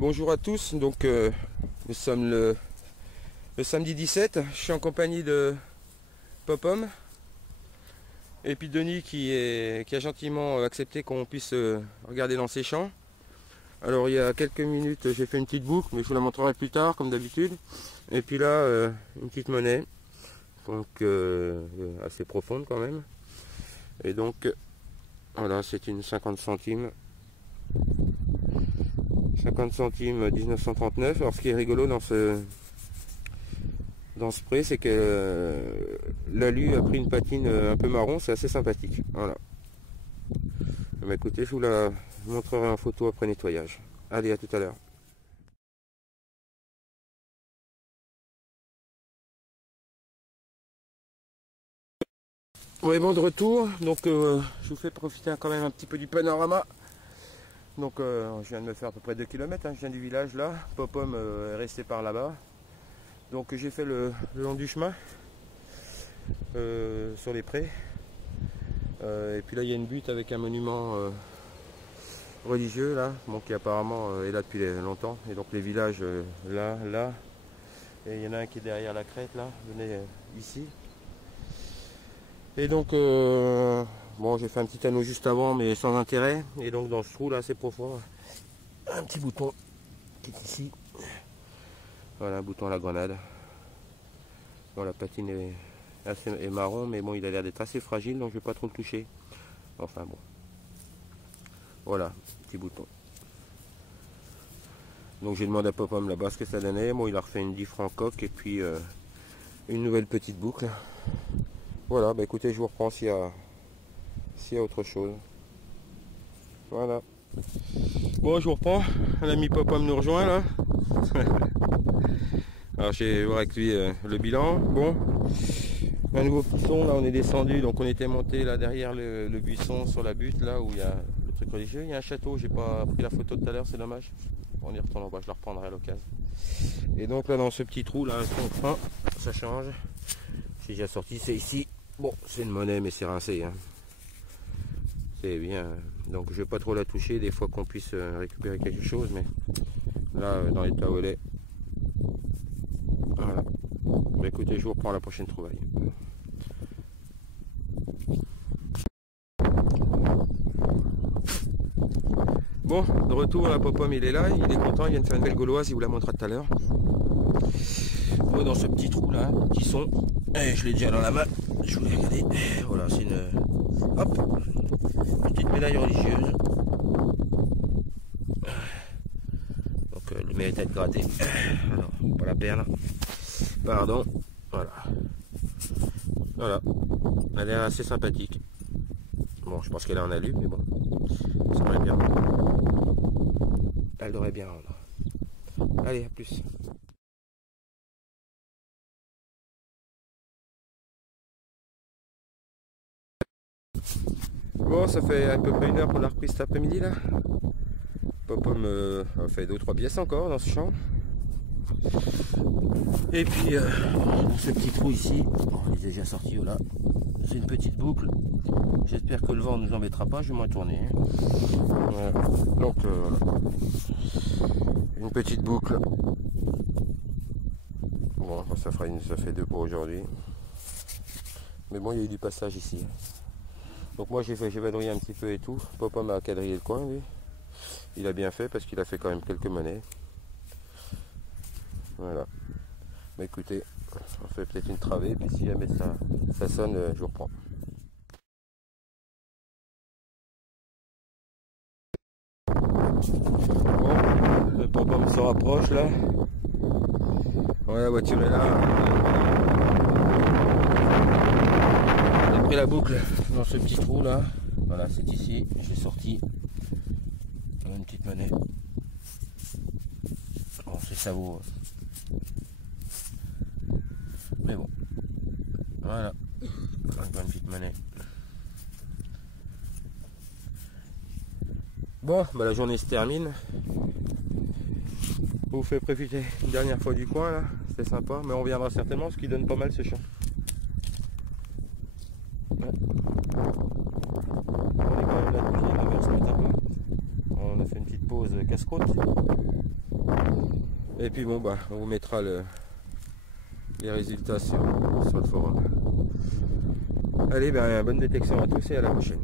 Bonjour à tous, donc nous sommes le samedi 17, je suis en compagnie de Popom et puis Denis qui a gentiment accepté qu'on puisse regarder dans ses champs. Alors il y a quelques minutes j'ai fait une petite boucle, mais je vous la montrerai plus tard comme d'habitude. Et puis là une petite monnaie, donc assez profonde quand même. Et donc voilà, c'est une 50 centimes. 50 centimes 1939. Alors ce qui est rigolo dans ce pré, c'est que l'alu a pris une patine un peu marron, c'est assez sympathique. Voilà. Mais écoutez, je vous la montrerai en photo après nettoyage. Allez, à tout à l'heure. Oui, bon, de retour. Donc je vous fais profiter quand même un petit peu du panorama. Donc je viens de me faire à peu près 2 km, hein. Je viens du village là, Popom est resté par là-bas. Donc j'ai fait le long du chemin, sur les prés. Et puis là il y a une butte avec un monument religieux là, bon, qui apparemment est là depuis longtemps. Et donc les villages là, et il y en a un qui est derrière la crête là, venez ici. Et donc bon, j'ai fait un petit anneau juste avant, mais sans intérêt. Et donc dans ce trou là, assez profond, un petit bouton qui est ici. Voilà, un bouton à la grenade. Bon, la patine est marron, mais bon, il a l'air d'être assez fragile, donc je vais pas trop le toucher. Enfin bon. Voilà, petit bouton. Donc j'ai demandé à Popom là-bas ce que ça donnait. Bon, il a refait une diff en coque et puis une nouvelle petite boucle. Voilà, bah écoutez, je vous reprends s'il y a autre chose. Voilà. Bon, je vous reprends. L'ami Popom nous rejoint là. Alors je vais voir avec lui le bilan. Bon, un nouveau buisson, là on est descendu, donc on était monté là derrière le buisson sur la butte là où il y a le truc religieux. Il y a un château, j'ai pas pris la photo tout à l'heure, c'est dommage. On y retourne en bas, je la reprendrai à l'occasion. Et donc là dans ce petit trou là, ça change. J'ai déjà sorti, c'est ici. Bon, c'est une monnaie mais c'est rincé, hein. C'est bien, donc je vais pas trop la toucher, des fois qu'on puisse récupérer quelque chose, mais là dans l'état où elle est. Voilà. Bah écoutez, je vous reprends la prochaine trouvaille. Bon, de retour, la Popom il est là, il est content, il vient de faire une belle gauloise, il vous la montrera tout à l'heure. Moi dans ce petit trou là, qui sont, et je l'ai déjà dans la main, je voulais regarder. Voilà, c'est une petite médaille religieuse. Donc le mérite d'être gratté. Alors, pas la perle. Pardon. Voilà. Voilà. Elle est assez sympathique. Bon, je pense qu'elle est en alu, mais bon. Ça devrait bien. Elle devrait bien rendre. Allez, à plus. Bon, ça fait à peu près 1 heure qu'on a repris cet après-midi là. Popom a fait 2 ou 3 pièces encore dans ce champ. Et puis dans ce petit trou ici, bon, il est déjà sorti, voilà. C'est une petite boucle. J'espère que le vent ne nous embêtera pas, je vais m'en retourner. Voilà. Donc voilà. Une petite boucle. Bon, ça fait 2 pour aujourd'hui. Mais bon, il y a eu du passage ici. Donc moi j'ai vadrouillé un petit peu et tout. Popom a quadrillé le coin, lui. Il a bien fait parce qu'il a fait quand même quelques monnaies. Voilà. Bah écoutez, on fait peut-être une travée, puis si jamais ça sonne, je vous reprends. Bon, le Popom se rapproche là. Ouais, la voiture est là. J'ai pris la boucle dans ce petit trou là. Voilà, c'est ici. J'ai sorti une petite monnaie. Bon, c'est ça vaut. Mais bon. Voilà. Encore une petite monnaie. Bon, bah la journée se termine. Je vous fais profiter une dernière fois du coin là. C'était sympa, mais on reviendra certainement parce qu'il donne pas mal ce champ. Ouais. On est quand même là depuis 9 h ce matin. On a fait une petite pause casse-croûte. Et puis bon, bah, on vous mettra les résultats sur le forum. Allez, ben, bonne détection à tous et à la prochaine.